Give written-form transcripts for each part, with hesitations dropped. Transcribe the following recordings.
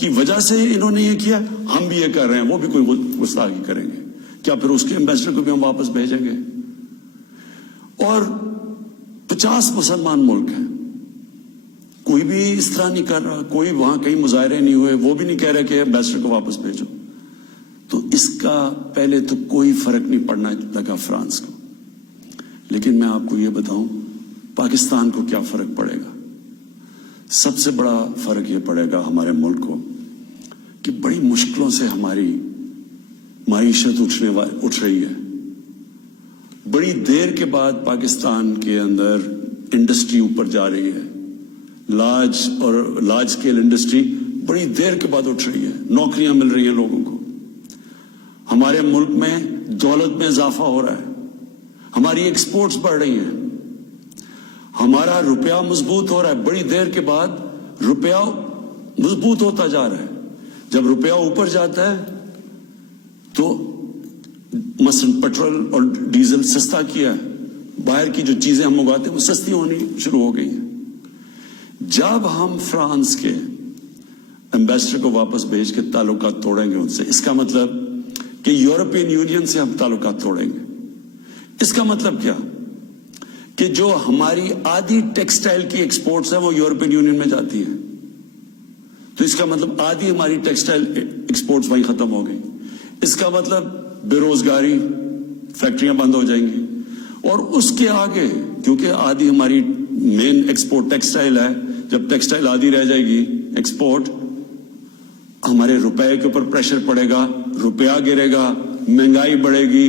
کی وجہ سے انہوں نے یہ کیا، ہم بھی یہ کر رہے ہیں، وہ بھی کوئی گستاخی کریں گے کیا پھر اس کے ایمبیسڈر کو بھی ہم واپس بھیجیں گے؟ اور 50 مسلمان ملک ہیں، کوئی بھی اس طرح نہیں کر رہا، کوئی وہاں کہیں مظاہرے نہیں ہوئے، وہ بھی نہیں کہہ رہے کہ ایمبیسڈر کو واپس بھیجو. تو اس کا پہلے تو کوئی فرق نہیں پڑنا لگا فرانس کو. لیکن میں آپ کو یہ بتاؤں پاکستان کو کیا فرق پڑے گا. سب سے بڑا فرق یہ پڑے گا ہمارے ملک کو کہ بڑی مشکلوں سے ہماری معیشت اٹھ رہی ہے. بڑی دیر کے بعد پاکستان کے اندر انڈسٹری اوپر جا رہی ہے، لارج اسکیل انڈسٹری بڑی دیر کے بعد اٹھ رہی ہے، نوکریاں مل رہی ہیں لوگوں کو. ہمارے ملک میں دولت میں اضافہ ہو رہا ہے، ہماری ایکسپورٹس بڑھ رہی ہیں، ہمارا روپیہ مضبوط ہو رہا ہے. بڑی دیر کے بعد روپیہ مضبوط ہوتا جا رہا ہے. جب روپیہ اوپر جاتا ہے تو مثلا پیٹرول اور ڈیزل سستا کیا ہے، باہر کی جو چیزیں ہم منگواتے ہیں وہ سستی ہونی شروع ہو گئی ہیں. جب ہم فرانس کے ایمبیسڈر کو واپس بھیج کے تعلقات توڑیں گے ان سے، اس کا مطلب کہ یورپین یونین سے ہم تعلقات توڑیں گے. اس کا مطلب کیا کہ جو ہماری آدھی ٹیکسٹائل کی ایکسپورٹس ہیں وہ یورپین یونین میں جاتی ہیں، تو اس کا مطلب آدھی ہماری ٹیکسٹائل ایکسپورٹس وہیں ختم ہو گئی. اس کا مطلب بے روزگاری، فیکٹریاں بند ہو جائیں گی. اور اس کے آگے کیونکہ آدھی ہماری مین ایکسپورٹ ٹیکسٹائل ہے، جب ٹیکسٹائل آدھی رہ جائے گی ایکسپورٹ، ہمارے روپے کے اوپر پریشر پڑے گا، روپیہ گرے گا، مہنگائی بڑھے گی،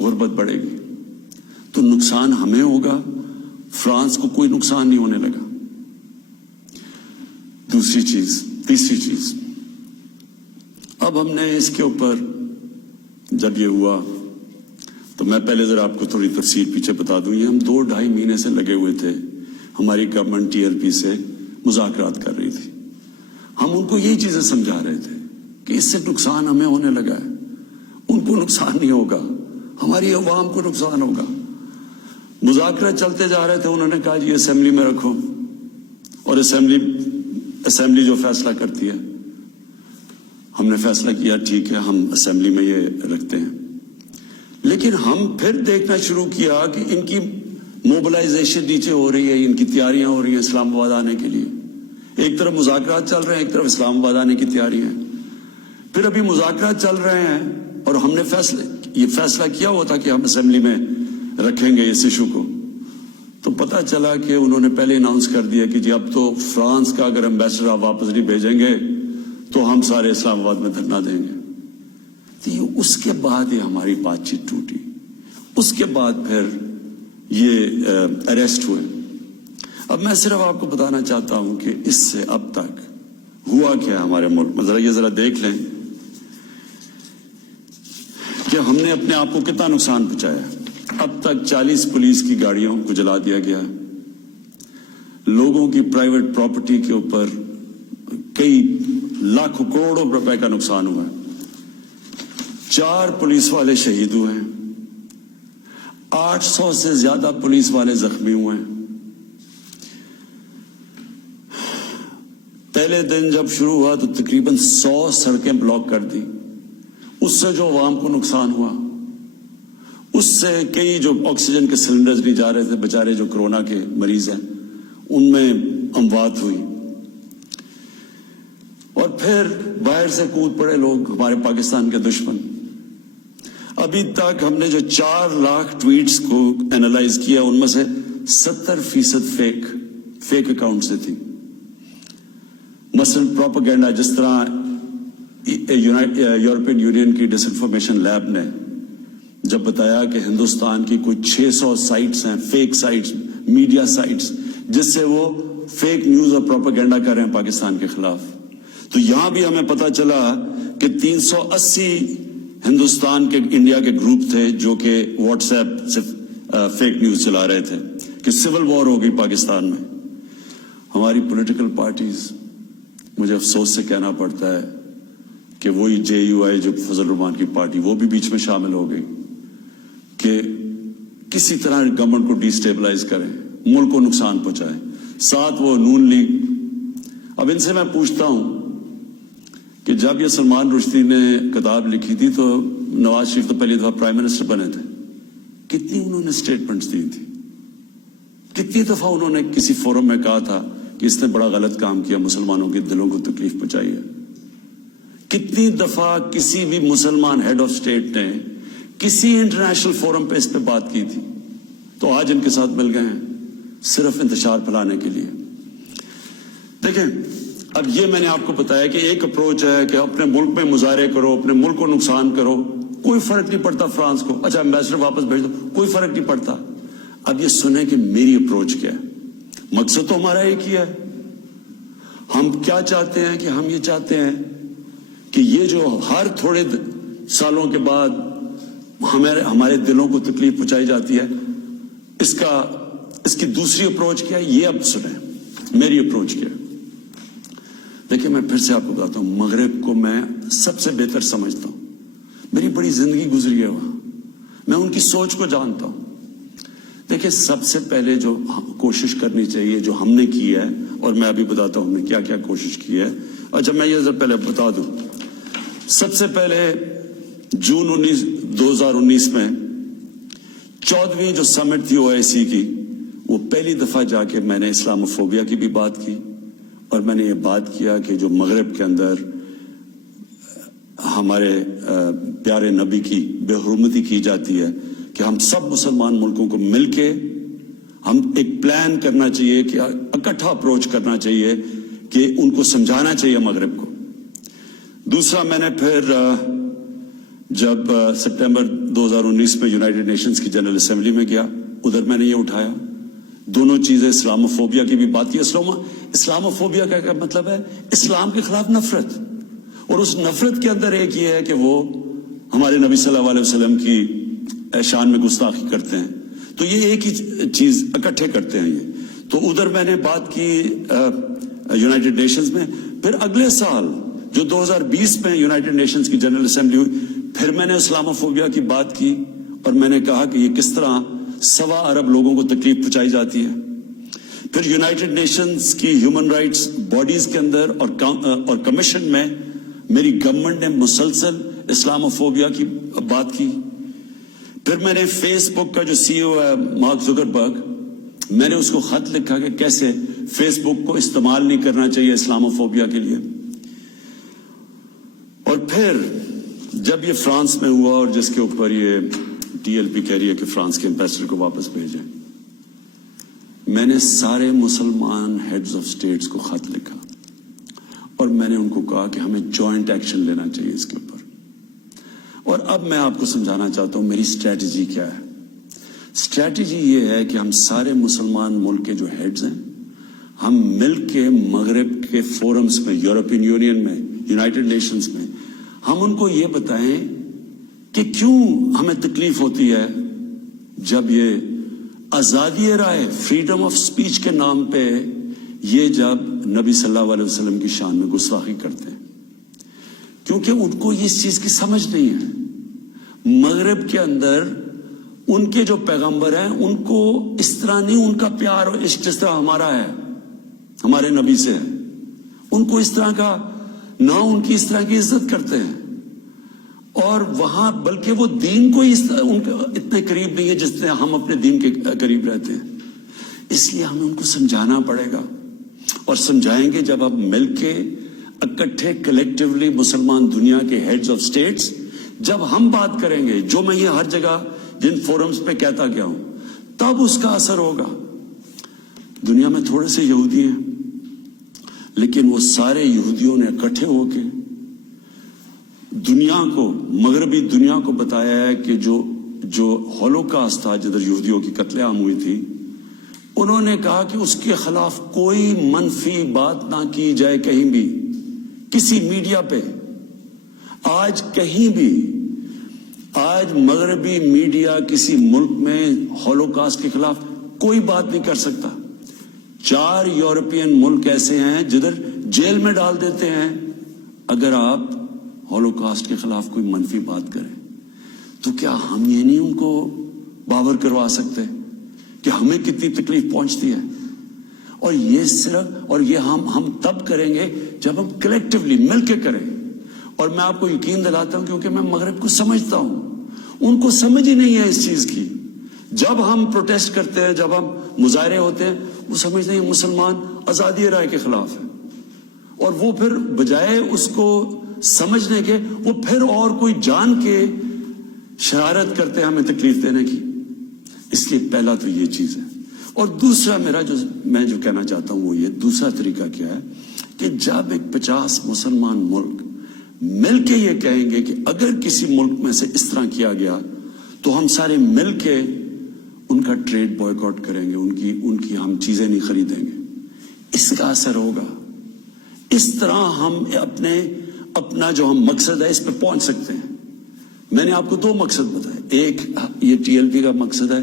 غربت بڑھے گی. تو نقصان ہمیں ہوگا، فرانس کو کوئی نقصان نہیں ہونے لگا. تیسری چیز اب ہم نے اس کے اوپر جب یہ ہوا تو میں پہلے ذرا آپ کو تھوڑی تفصیل پیچھے بتا دوں. یہ ہم 2-2.5 مہینے سے لگے ہوئے تھے، ہماری گورنمنٹ TLP سے مذاکرات کر رہی تھی. ہم ان کو یہی چیزیں سمجھا رہے تھے کہ اس سے نقصان ہمیں ہونے لگا ہے، ان کو نقصان نہیں ہوگا، ہماری عوام کو نقصان ہوگا. مذاکرات چلتے جا رہے تھے، انہوں نے کہا جی اسمبلی میں رکھو، اور اسمبلی جو فیصلہ کرتی ہے. ہم نے فیصلہ کیا ٹھیک ہے ہم اسمبلی میں یہ رکھتے ہیں. لیکن ہم پھر دیکھنا شروع کیا کہ ان کی موبلائزیشن نیچے ہو رہی ہے، ان کی تیاریاں ہو رہی ہیں اسلام آباد آنے کے لیے. ایک طرف مذاکرات چل رہے ہیں، ایک طرف اسلام آباد آنے کی تیاری ہے. پھر ابھی مذاکرات چل رہے ہیں اور ہم نے یہ فیصلہ کیا ہوا تھا کہ ہم اسمبلی میں رکھیں گے اس ایشو کو. تو پتہ چلا کہ انہوں نے پہلے اناؤنس کر دیا کہ جی اب تو فرانس کا اگر ایمبیسڈر آپ واپس نہیں بھیجیں گے تو ہم سارے اسلام آباد میں دھرنا دیں گے. اس کے بعد یہ ہماری بات چیت ٹوٹی. اس کے بعد پھر یہ اریسٹ ہوئے. اب میں صرف آپ کو بتانا چاہتا ہوں کہ اس سے اب تک ہوا کیا ہمارے ملک میں. ذرا دیکھ لیں کہ ہم نے اپنے آپ کو کتنا نقصان پہنچایا. اب تک 40 پولیس کی گاڑیوں کو جلا دیا گیا، لوگوں کی پرائیویٹ پراپرٹی کے اوپر کئی لاکھوں کروڑوں روپے کا نقصان ہوا ہے. 4 پولیس والے شہید ہوئے ہیں، 800 سے زیادہ پولیس والے زخمی ہوئے ہیں. پہلے دن جب شروع ہوا تو تقریباً 100 سڑکیں بلاک کر دی. اس سے جو عوام کو نقصان ہوا، اس سے کئی جو آکسیجن کے سلنڈرز نہیں جا رہے تھے، بیچارے جو کورونا کے مریض ہیں ان میں اموات ہوئی. اور پھر باہر سے کود پڑے لوگ، ہمارے پاکستان کے دشمن. ابھی تک ہم نے جو 4 لاکھ ٹویٹس کو اینالائز کیا، ان میں سے 70% فیک اکاؤنٹ سے تھی. مثلا پروپیگنڈا، جس طرح یورپین یونین کی ڈس انفارمیشن لیب نے جب بتایا کہ ہندوستان کی کوئی 600 سائٹس ہیں، فیک سائٹس، میڈیا سائٹس، جس سے وہ فیک نیوز اور پروپیگنڈا کر رہے ہیں پاکستان کے خلاف. تو یہاں بھی ہمیں پتا چلا کہ 380 ہندوستان کے انڈیا کے گروپ تھے جو کہ واٹس ایپ سے فیک نیوز چلا رہے تھے کہ سول وار ہو گئی پاکستان میں. ہماری پولیٹیکل پارٹیز، مجھے افسوس سے کہنا پڑتا ہے کہ وہی JUI جو فضل الرحمان کی پارٹی، وہ بھی بیچ میں شامل ہو گئی کہ کسی طرح گورنمنٹ کو ڈی سٹیبلائز کریں، ملک کو نقصان پہنچائیں. ساتھ وہ نون لیگ. اب ان سے میں پوچھتا ہوں کہ جب یہ سلمان رشدی نے کتاب لکھی تھی تو نواز شریف تو پہلی دفعہ پرائم منسٹر بنے تھے. کتنی انہوں نے سٹیٹمنٹس دی تھی, کتنی دفعہ انہوں نے کسی فورم میں کہا تھا کہ اس نے بڑا غلط کام کیا, مسلمانوں کے دلوں کو تکلیف پہنچائی ہے. کتنی دفعہ کسی بھی مسلمان ہیڈ آف اسٹیٹ نے کسی انٹرنیشنل فورم پہ اس پہ بات کی تھی, تو آج ان کے ساتھ مل گئے ہیں صرف انتشار پھیلانے کے لیے. دیکھیں, اب یہ میں نے آپ کو بتایا کہ ایک اپروچ ہے کہ اپنے ملک میں مظاہرے کرو, اپنے ملک کو نقصان کرو, کوئی فرق نہیں پڑتا فرانس کو, اچھا ایمبیسڈر واپس بھیج دو, کوئی فرق نہیں پڑتا. اب یہ سنیں کہ میری اپروچ کیا ہے. مقصد تو ہمارا ایک ہی ہے. ہم کیا چاہتے ہیں کہ ہم یہ چاہتے ہیں کہ یہ جو ہر تھوڑے سالوں کے بعد ہمارے دلوں کو تکلیف پہنچائی جاتی ہے, اس کی دوسری اپروچ کیا ہے, یہ اب سنیں میری اپروچ کیا ہے. دیکھیں, میں پھر سے آپ کو بتاتا ہوں, مغرب کو میں سب سے بہتر سمجھتا ہوں. میری بڑی زندگی گزری ہے وہاں, میں ان کی سوچ کو جانتا ہوں. دیکھیں, سب سے پہلے جو کوشش کرنی چاہیے, جو ہم نے کی ہے, اور میں ابھی بتاتا ہوں ہم نے کیا کیا کوشش کی ہے. اچھا, میں یہ پہلے بتا دوں, سب سے پہلے جون 2019 میں 14ویں جو سمٹ تھی OIC کی, وہ پہلی دفعہ جا کے میں نے اسلاموفوبیا کی بھی بات کی, اور میں نے یہ بات کیا کہ جو مغرب کے اندر ہمارے پیارے نبی کی بے حرمتی کی جاتی ہے, کہ ہم سب مسلمان ملکوں کو مل کے ہم ایک پلان کرنا چاہیے, کہ اکٹھا اپروچ کرنا چاہیے, کہ ان کو سمجھانا چاہیے مغرب کو. دوسرا, میں نے پھر جب سپٹمبر 2019 میں یونائٹڈ نیشنز کی جنرل اسمبلی میں گیا, ادھر میں نے یہ اٹھایا دونوں چیزیں, اسلاموفوبیا کی بھی بات کی. اسلاموفوبیا کا کیا مطلب ہے؟ اسلام کے خلاف نفرت, اور اس نفرت کے اندر ایک یہ ہے کہ وہ ہمارے نبی صلی اللہ علیہ وسلم کی شان میں گستاخی کرتے ہیں. تو یہ ایک ہی چیز اکٹھے کرتے ہیں یہ. تو ادھر میں نے بات کی یونائٹڈ نیشنز میں. پھر اگلے سال جو 2020 میں یونائٹڈ نیشنز کی جنرل اسمبلی ہوئی, پھر میں نے اسلاموفوبیا کی بات کی, اور میں نے کہا کہ یہ کس طرح 1.25 ارب لوگوں کو تکلیف پہنچائی جاتی ہے. پھر یونائٹڈ نیشنز کی ہیومن رائٹس باڈیز کے اندر اور کمیشن میں میری گورنمنٹ نے مسلسل اسلاموفوبیا کی بات کی. پھر میں نے فیس بک کا جو CEO ہے مارک زکربرگ, میں نے اس کو خط لکھا کہ کیسے فیس بک کو استعمال نہیں کرنا چاہیے اسلاموفوبیا کے لیے. اور پھر جب یہ فرانس میں ہوا, اور جس کے اوپر یہ TLP کہہ رہی ہے کہ فرانس کے ایمبیسڈر کو واپس بھیجیں, میں نے سارے مسلمان ہیڈز آف سٹیٹس کو خط لکھا, اور میں نے ان کو کہا کہ ہمیں جوائنٹ ایکشن لینا چاہیے اس کے اوپر. اور اب میں آپ کو سمجھانا چاہتا ہوں میری اسٹریٹجی کیا ہے. اسٹریٹجی یہ ہے کہ ہم سارے مسلمان ملک کے جو ہیڈز ہیں, ہم مل کے مغرب کے فورمز میں, یورپین یونین میں, یونائٹڈ نیشنز میں, ہم ان کو یہ بتائیں کہ کیوں ہمیں تکلیف ہوتی ہے جب یہ آزادی رائے, فریڈم آف سپیچ کے نام پہ یہ جب نبی صلی اللہ علیہ وسلم کی شان میں گستاخی کرتے ہیں. کیونکہ ان کو اس چیز کی سمجھ نہیں ہے. مغرب کے اندر ان کے جو پیغمبر ہیں, ان کو اس طرح نہیں, ان کا پیار اور عشق جس طرح ہمارا ہے, ہمارے نبی سے ہے, ان کو اس طرح کا نہ, ان کی اس طرح کی عزت کرتے ہیں. اور وہاں بلکہ وہ دین کو ان کے اتنے قریب نہیں ہے جس طرح ہم اپنے دین کے قریب رہتے ہیں. اس لیے ہمیں ان کو سمجھانا پڑے گا, اور سمجھائیں گے جب ہم مل کے اکٹھے کلیکٹیولی مسلمان دنیا کے ہیڈز آف سٹیٹس جب ہم بات کریں گے, جو میں یہ ہر جگہ جن فورمز پہ کہتا گیا ہوں, تب اس کا اثر ہوگا. دنیا میں تھوڑے سے یہودی ہیں, لیکن وہ سارے یہودیوں نے اکٹھے ہو کے دنیا کو, مغربی دنیا کو بتایا ہے کہ جو ہولوکاسٹ تھا, جدھر یہودیوں کی قتل عام ہوئی تھی, انہوں نے کہا کہ اس کے خلاف کوئی منفی بات نہ کی جائے کہیں بھی, کسی میڈیا پہ. آج کہیں بھی, آج مغربی میڈیا کسی ملک میں ہولوکاسٹ کے خلاف کوئی بات نہیں کر سکتا. 4 یورپین ملک ایسے ہیں جدھر جیل میں ڈال دیتے ہیں اگر آپ ہولوکاسٹ کے خلاف کوئی منفی بات کریں. تو کیا ہم یہ نہیں ان کو باور کروا سکتے کہ ہمیں کتنی تکلیف پہنچتی ہے؟ اور یہ صرف, اور یہ ہم تب کریں گے جب ہم کلیکٹیولی مل کے کریں. اور میں آپ کو یقین دلاتا ہوں کیونکہ میں مغرب کو سمجھتا ہوں، ان کو سمجھ ہی نہیں ہے اس چیز کی. جب ہم پروٹیسٹ کرتے ہیں، جب ہم مظاہرے ہوتے ہیں، وہ سمجھتے ہیں مسلمان آزادی رائے کے خلاف ہے، اور وہ پھر بجائے اس کو سمجھنے کے وہ پھر اور کوئی جان کے شرارت کرتے ہیں ہمیں تکلیف دینے کی. اس لیے پہلا تو یہ چیز ہے. اور دوسرا میں جو کہنا چاہتا ہوں وہ یہ، دوسرا طریقہ کیا ہے کہ جب ایک 50 مسلمان ملک مل کے یہ کہیں گے کہ اگر کسی ملک میں سے اس طرح کیا گیا تو ہم سارے مل کے ان کا ٹریڈ بوائیکاٹ کریں گے، ان کی ہم چیزیں نہیں خریدیں گے، اس کا اثر ہوگا. اس طرح ہم اپنا جو ہم مقصد ہے اس پہ پہنچ سکتے ہیں. میں نے آپ کو 2 مقصد بتائے. ایک یہ TLP کا مقصد ہے،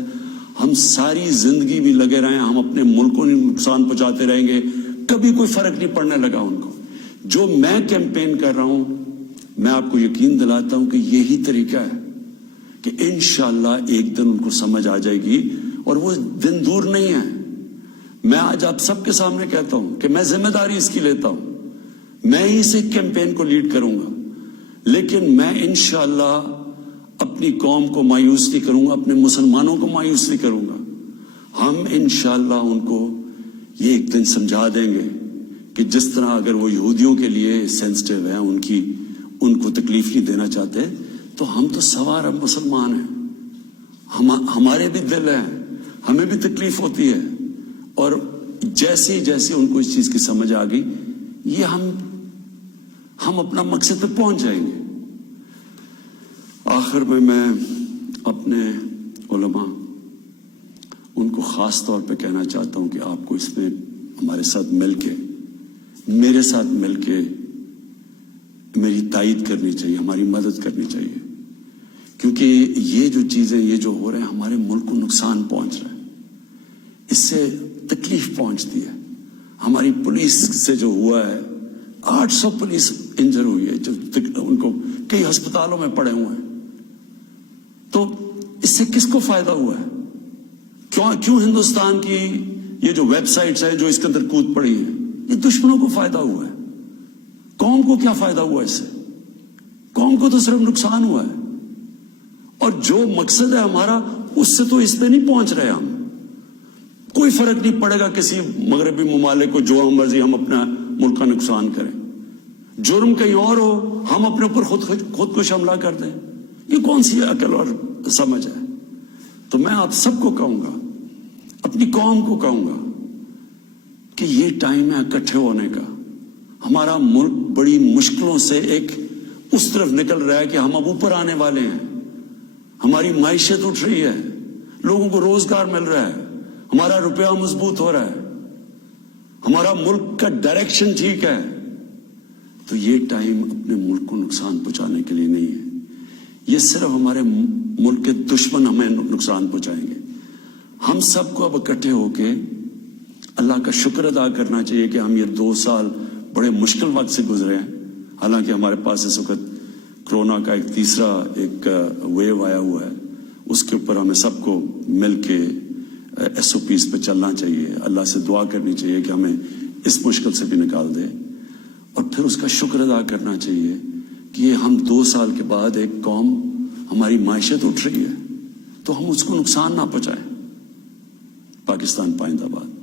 ہم ساری زندگی بھی لگے رہیں، ہم اپنے ملک کو نقصان پہنچاتے رہیں گے، کبھی کوئی فرق نہیں پڑنے لگا ان کو. جو میں کیمپین کر رہا ہوں، میں آپ کو یقین دلاتا ہوں کہ یہی طریقہ ہے کہ انشاءاللہ ایک دن ان کو سمجھ آ جائے گی، اور وہ دن دور نہیں ہے. میں آج آپ سب کے سامنے کہتا ہوں کہ میں ذمہ داری اس کی لیتا ہوں، میں ہی اس کیمپین کو لیڈ کروں گا، لیکن میں انشاءاللہ اپنی قوم کو مایوس نہیں کروں گا، اپنے مسلمانوں کو مایوس نہیں کروں گا. ہم انشاءاللہ ان کو یہ ایک دن سمجھا دیں گے کہ جس طرح اگر وہ یہودیوں کے لیے سینسٹیو ہیں، ان کو تکلیف نہیں دینا چاہتے، تو ہم تو سوار مسلمان ہیں، ہمارے بھی دل ہیں، ہمیں بھی تکلیف ہوتی ہے. اور جیسے ان کو اس چیز کی سمجھ آ گئی، یہ ہم اپنا مقصد پہ پہنچ جائیں گے. آخر میں اپنے علماء ان کو خاص طور پہ کہنا چاہتا ہوں کہ آپ کو اس میں ہمارے ساتھ مل کے، میرے ساتھ مل کے میری تائید کرنی چاہیے، ہماری مدد کرنی چاہیے، کیونکہ یہ جو چیزیں یہ جو ہو رہے ہیں ہمارے ملک کو نقصان پہنچ رہا ہے، اس سے تکلیف پہنچتی ہے. ہماری پولیس سے جو ہوا ہے، 800 پولیس انجر ہوئی ہے، جو ان کو کئی ہسپتالوں میں پڑے ہوئے ہیں. تو اس سے کس کو فائدہ ہوا ہے؟ کیوں ہندوستان کی یہ جو ویب سائٹس ہیں جو اس کے اندر کود پڑی ہیں، یہ دشمنوں کو فائدہ ہوا ہے. قوم کو کیا فائدہ ہوا اس سے؟ قوم کو تو صرف نقصان ہوا ہے. اور جو مقصد ہے ہمارا، اس سے تو اس پہ نہیں پہنچ رہے ہم. کوئی فرق نہیں پڑے گا کسی مغربی ممالک کو جو مرضی ہم اپنا ملک کا نقصان کریں. جرم کہیں اور ہو، ہم اپنے اوپر خود کو حملہ کر دیں. یہ کون سی عقل اور سمجھ ہے؟ تو میں آپ سب کو کہوں گا، اپنی قوم کو کہوں گا کہ یہ ٹائم ہے اکٹھے ہونے کا. ہمارا ملک بڑی مشکلوں سے ایک اس طرف نکل رہا ہے کہ ہم اب اوپر آنے والے ہیں. ہماری معیشت اٹھ رہی ہے، لوگوں کو روزگار مل رہا ہے، ہمارا روپیہ مضبوط ہو رہا ہے، ہمارا ملک کا ڈائریکشن ٹھیک ہے. تو یہ ٹائم اپنے ملک کو نقصان پہنچانے کے لیے نہیں ہے. یہ صرف ہمارے ملک کے دشمن ہمیں نقصان پہنچائیں گے. ہم سب کو اب اکٹھے ہو کے اللہ کا شکر ادا کرنا چاہیے کہ ہم یہ 2 سال بڑے مشکل وقت سے گزرے ہیں. حالانکہ ہمارے پاس اس وقت کرونا کا ایک تیسرا ویو آیا ہوا ہے، اس کے اوپر ہمیں سب کو مل کے SOPs پہ چلنا چاہیے. اللہ سے دعا کرنی چاہیے کہ ہمیں اس مشکل سے بھی نکال دے، اور پھر اس کا شکر ادا کرنا چاہیے کہ ہم 2 سال کے بعد ایک قوم، ہماری معیشت اٹھ رہی ہے، تو ہم اس کو نقصان نہ پہنچائیں. پاکستان پائندہ باد.